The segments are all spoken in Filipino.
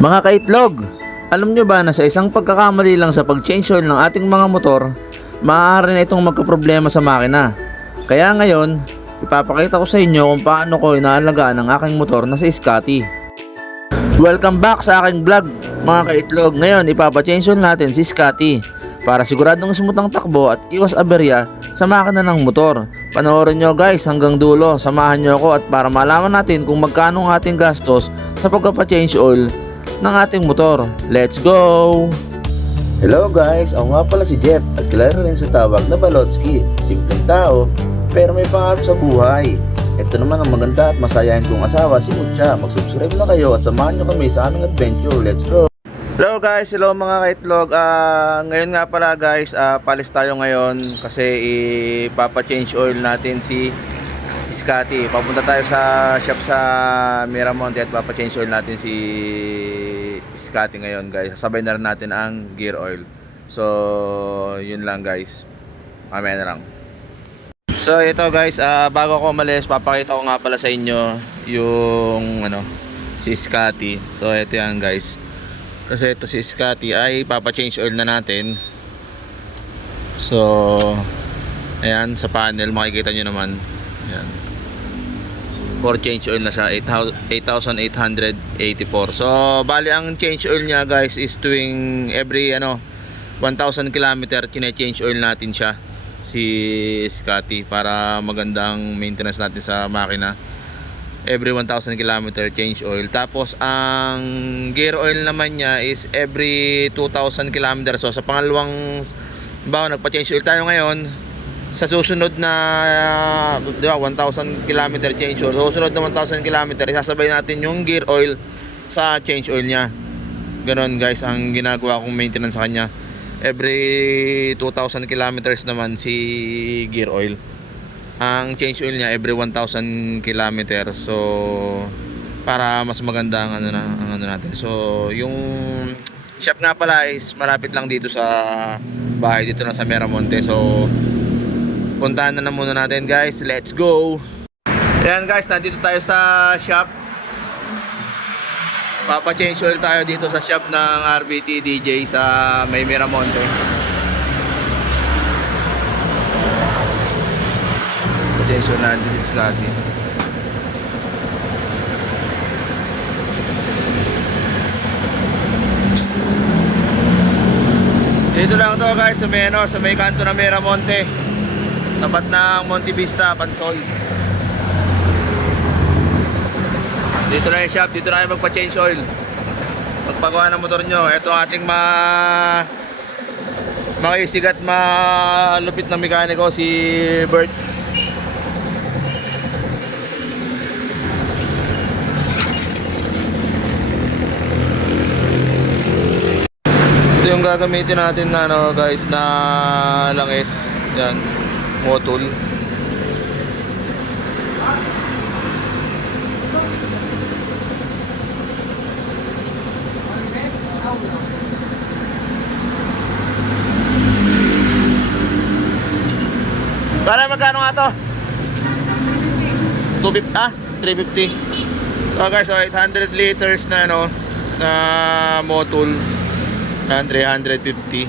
Mga kaitlog, alam nyo ba na sa isang pagkakamali lang sa pag-change oil ng ating mga motor, maaari na itong magkaproblema sa makina. Kaya ngayon, ipapakita ko sa inyo kung paano ko inaalagaan ang aking motor na si Scotty. Welcome back sa aking vlog, mga kaitlog. Ngayon, ipapa-change oil natin si Scotty para siguradong smooth ang takbo at iwas aberya sa makina ng motor. Panoorin nyo guys hanggang dulo, samahan nyo ako at para malaman natin kung magkano ang ating gastos sa pagpapa-change oil ng ating motor. Let's go! Hello guys, ako nga pala si Jeff at kilala rin sa tawag na Balotsky. Simpleng tao, pero may pangarap sa buhay. Ito naman ang maganda at masayahin kong asawa, si Mucha. Mag-subscribe na kayo at samahan nyo kami sa aming adventure. Let's go! Hello guys, hello mga kaitlog. Ngayon nga pala guys, palis tayo ngayon kasi ipapa-change oil natin si Scotty. Papunta tayo sa shop sa Miramonte at papa-change oil natin si Scotty ngayon guys. Sasabay na rin natin ang gear oil. So, yun lang guys. Mamaya na lang. So, ito guys, bago ako umalis, papakita ko nga pala sa inyo yung si Scotty. So, ito yan guys. Kasi ito si Scotty ay papa-change oil na natin. So, ayan, sa panel makikita nyo naman. Ayan. For change oil na siya, 8,884. So, bali ang change oil niya guys is tuwing every 1,000 km chine-change oil natin siya si Scotty para magandang maintenance natin sa makina. Every 1,000 km change oil. Tapos ang gear oil naman niya is every 2,000 km. So sa pangalawang nagpa-change oil tayo ngayon, sa susunod na 1,000 km change oil, susunod na 1,000 km isasabay natin yung gear oil sa change oil niya. Ganon guys ang ginagawa kong maintenance sa kanya. Every 2,000 kilometers naman si gear oil. Ang change oil niya every 1,000 km. So para mas maganda ang ano natin. So yung shop nga pala is malapit lang dito sa bahay, dito na sa Miramonte. So puntahan na muna natin guys. Let's go. Ayan guys, nandito tayo sa shop. Papa-change oil tayo dito sa shop ng RBT DJ sa may Miramonte. Change oil natin si Scotty. Dito lang to guys sa may kanto ng Miramonte. Tapat ng Monte Vista, Pansol. Dito na yung shop, dito na kayo magpa-change oil. Pagpagawa ng motor nyo, ito ating makisig at malupit na mekaniko si Bert. Ito yung gagamitin natin na guys na langis. Yan, motul. Para magkano nga to? 250, 350. So guys, so 800 liters na na motul. 350.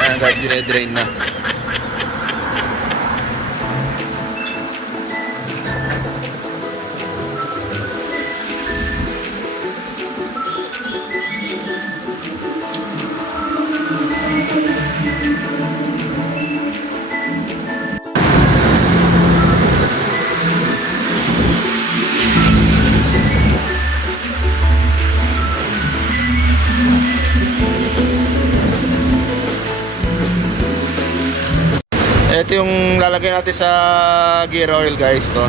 Ayan guys, dire-drain na. Ito yung lalagay natin sa gear oil guys to.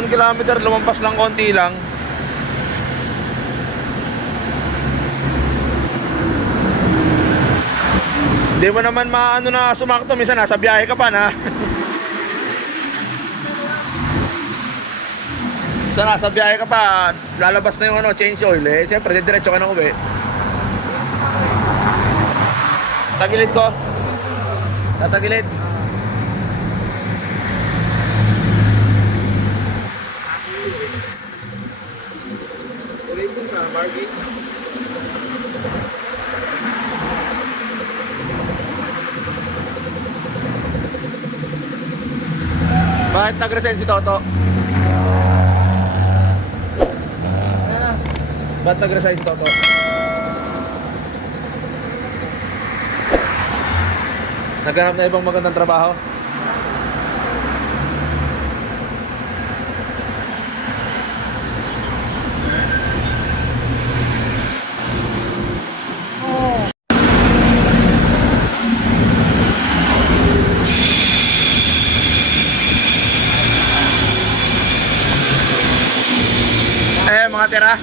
1,000 kilometer, lumampas lang konti lang. Hindi mo naman maano na sumakto, minsan nasa biyahe ka pa na. Minsan nasa biyahe ka pa, lalabas na yung ano, change oil eh. Siyempre, diretso ka na uwi. Tagilid ko. Tatagilid. Bakit nag-resign si Toto? Bakit nag-resign si Toto? Naghanap na ibang magandang trabaho? Mga tira.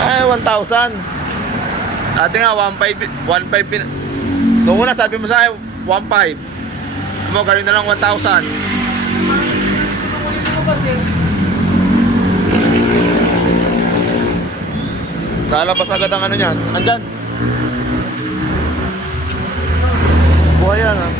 Ay, 1,000. Dati nga 1,500. Noong una sabi mo sa akin 1,500. Mo gawin na lang 1,000. Lalabas agad ang ano niyan. Andyan. Buhay yan, ha.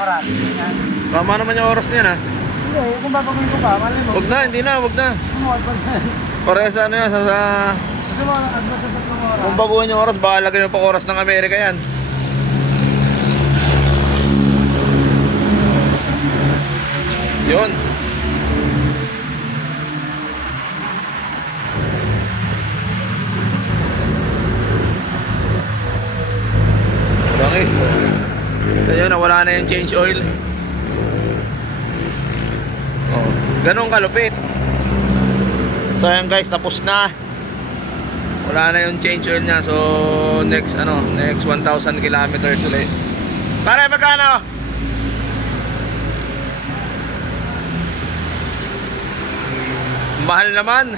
Oras. Yan. Tama naman yung oras niyan, ha. Hindi, kung babagawin ko pa, malay mo. Huwag na, hindi na, huwag na. Sumuot pa siya. Parehas ano yan, sa Gusto mo, agad sa 3 oras. kung baguhin yung oras, baka lagyan mo pa oras ng Amerika yan. Yun. Bangis. So yun, nawala na yung change oil. Oh, ganun kalupit. So ayan guys, tapos na. Wala na yung change oil niya. So next 1,000 kilometers ulit. Pare, magkano? Mahal naman.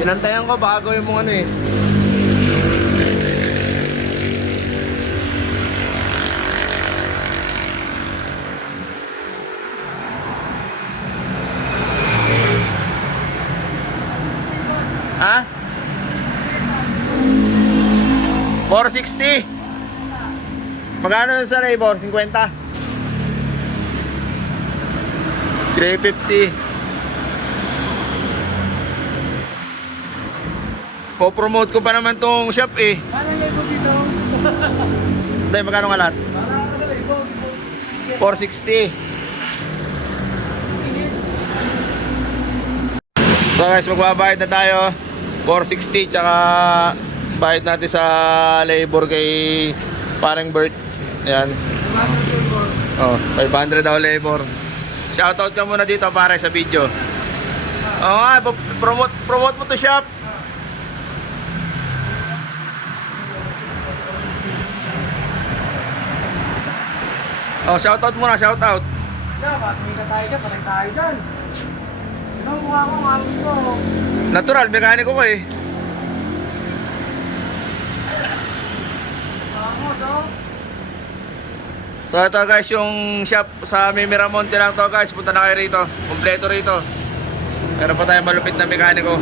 Pinantayan ko bago yung mga ano eh. Ha? 460. Magkano sa labor? 50? 350. Po-promote ko pa naman tong shop eh. Ano yung label dito? Tay, magkano nga lahat? Para ka sa label, 460. So guys, magbabayad na tayo. 460 tsaka bayad natin sa labor kay parang Bert. Ayan. Oh, 500 daw labor. Shoutout ka muna dito pare sa video. Oo nga, promote mo to shop. Oh, shoutout muna, shoutout. Yeah, patingin ka tayo dyan, patay tayo dyan. Ito ang mukha ko, ang ayos ko. Natural, mekaniko ko eh. Vamos, oh. So ito guys, yung shop sa Miramonte lang to guys. Punta na kayo rito, kompleto rito. Meron pa tayong malupit na mekaniko.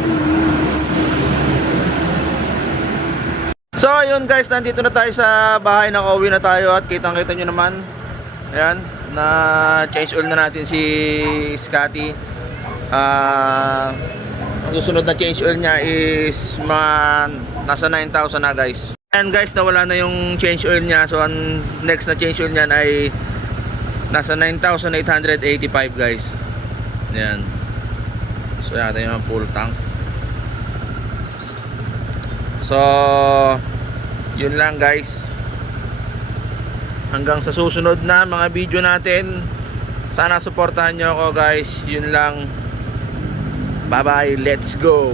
So yun guys, nandito na tayo sa bahay. Nakauwi na tayo at kitang kita nyo naman. Ayan, na change oil na natin si Scotty. Ang susunod na change oil niya is nasa 9,000 na guys. And guys, nawala na yung change oil niya. So ang next na change oil niyan ay nasa 9,885 guys. Ayan. So natin yung full tank. So yun lang guys. Hanggang sa susunod na mga video natin. Sana suportahan nyo ako guys. Yun lang. Bye bye, let's go.